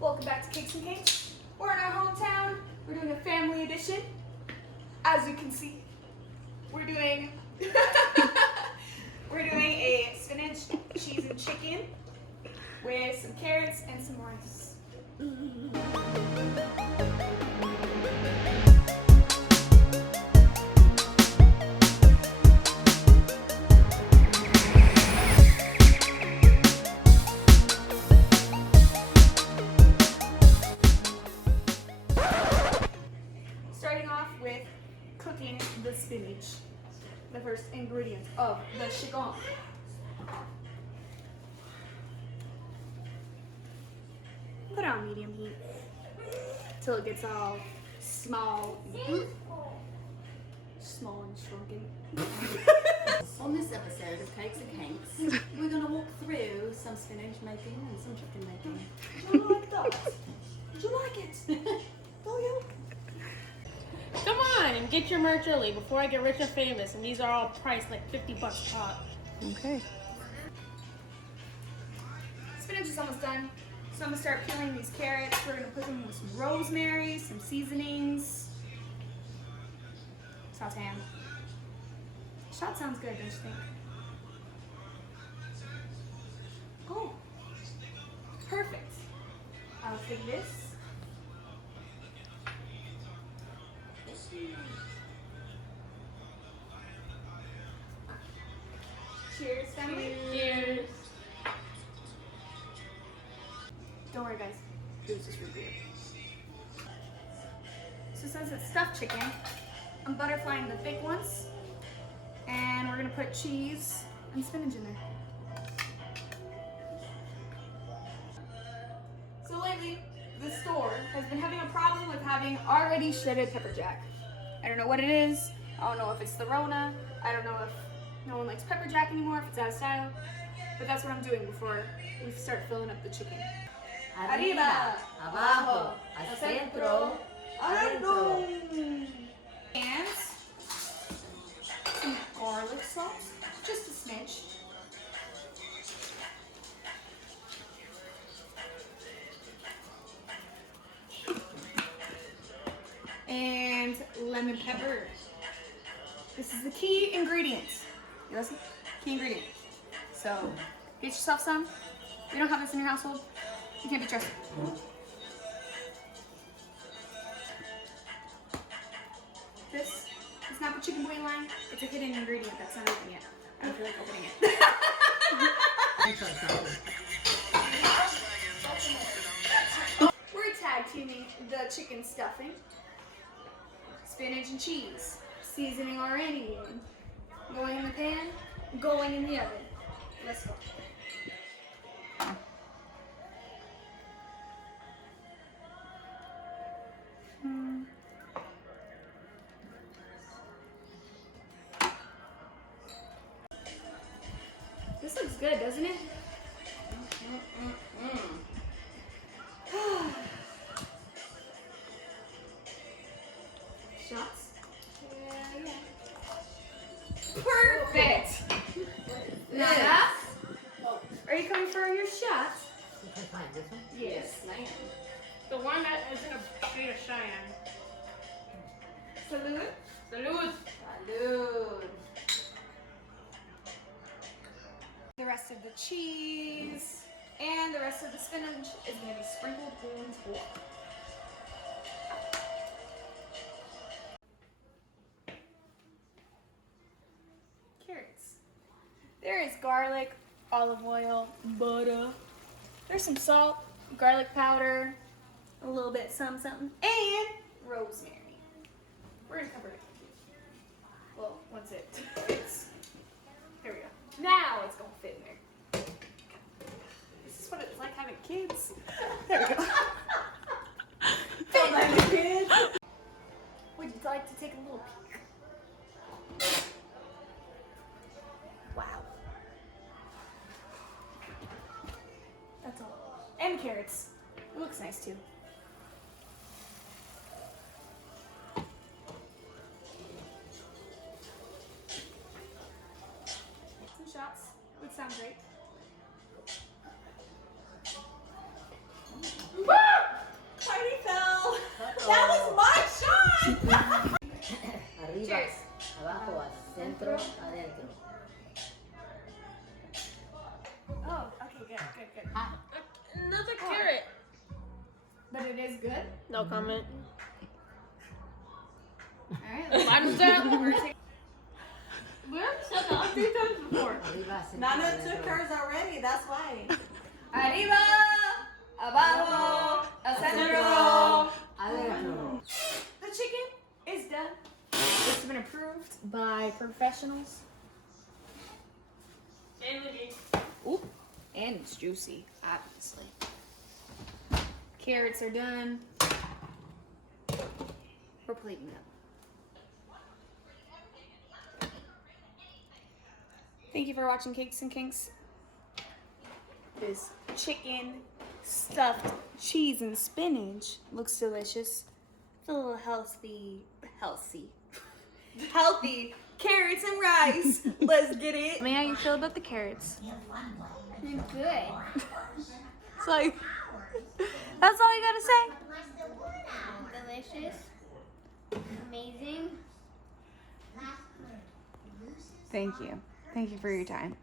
Welcome back to Cakez and Cankz. We're in our hometown. We're doing a family edition. As you can see, we're doing a spinach, cheese, and chicken with some carrots and some rice. Starting off with cooking the spinach, the first ingredient of the chicken. Put it on medium heat till it gets all small and shrunken. On this episode of Cakez and Cankz, we're going to walk through some spinach making and some chicken making. Do you like that? Did you like it? Do you? Come on and get your merch early before I get rich and famous, and these are all priced like $50 a pop. Okay. Spinach is almost done, so I'm gonna start peeling these carrots. We're gonna put them with some rosemary, some seasonings, saute them. Shot sounds good, don't you think? Oh, perfect. I'll take this. Cheers, family. Cheers. Don't worry, guys. It was just really weird. So since it's stuffed chicken, I'm butterflying the big ones, and we're gonna put cheese and spinach in there. So lately, the store has been having a problem with having already shredded pepper jack. I don't know what it is. I don't know if it's the Rona. I don't know if no one likes pepper jack anymore, if it's out of style. But that's what I'm doing before we start filling up the chicken. Arriba, abajo, al centro, adentro. And some garlic salt, just a smidge. And lemon pepper. This is the key ingredient. You listen? Key ingredient. So get yourself some. If you don't have this in your household, you can't be trusted. This is not the chicken bouillon line. It's a hidden ingredient that's not open yet. I don't feel like opening it. We're tag teaming the chicken stuffing. Spinach and cheese. Seasoning already in. Going in the pan, going in the oven. Let's go. This looks good, doesn't it? Shots? Yeah. Perfect! Nana? Are you coming for your shots? You can find this one? Yes. I am. The one that is in a shade of cyan. Salud. Salud. Salud. The rest of the cheese and the rest of the spinach is going to be sprinkled on top. Carrots. There is garlic, olive oil, butter. There's some salt, garlic powder, a little bit something, and rosemary. We're gonna cover it. Well, once it fits. There we go. Now it's gonna fit in there. This is what it's like having kids. There we go. Felt like a kid. Would you like to take a little peek? Wow. That's all. And carrots. It looks nice too. Some shots would sound great. Woo! Tastes good. No comment. All right. Bottoms down. We've said that a few times before. Nana took hers already, that's why. Arriba, abajo, el centro. The chicken is done. It's been approved by professionals. And looking. Ooh, and it's juicy, obviously. Carrots are done. We're plating up. Thank you for watching Cakez and Cankz. This chicken stuffed cheese and spinach looks delicious. It's a little healthy. Healthy carrots and rice. Let's get it. How you feel about the carrots? Good. It's like, that's all you gotta say? Delicious. Amazing. Thank you. Thank you for your time.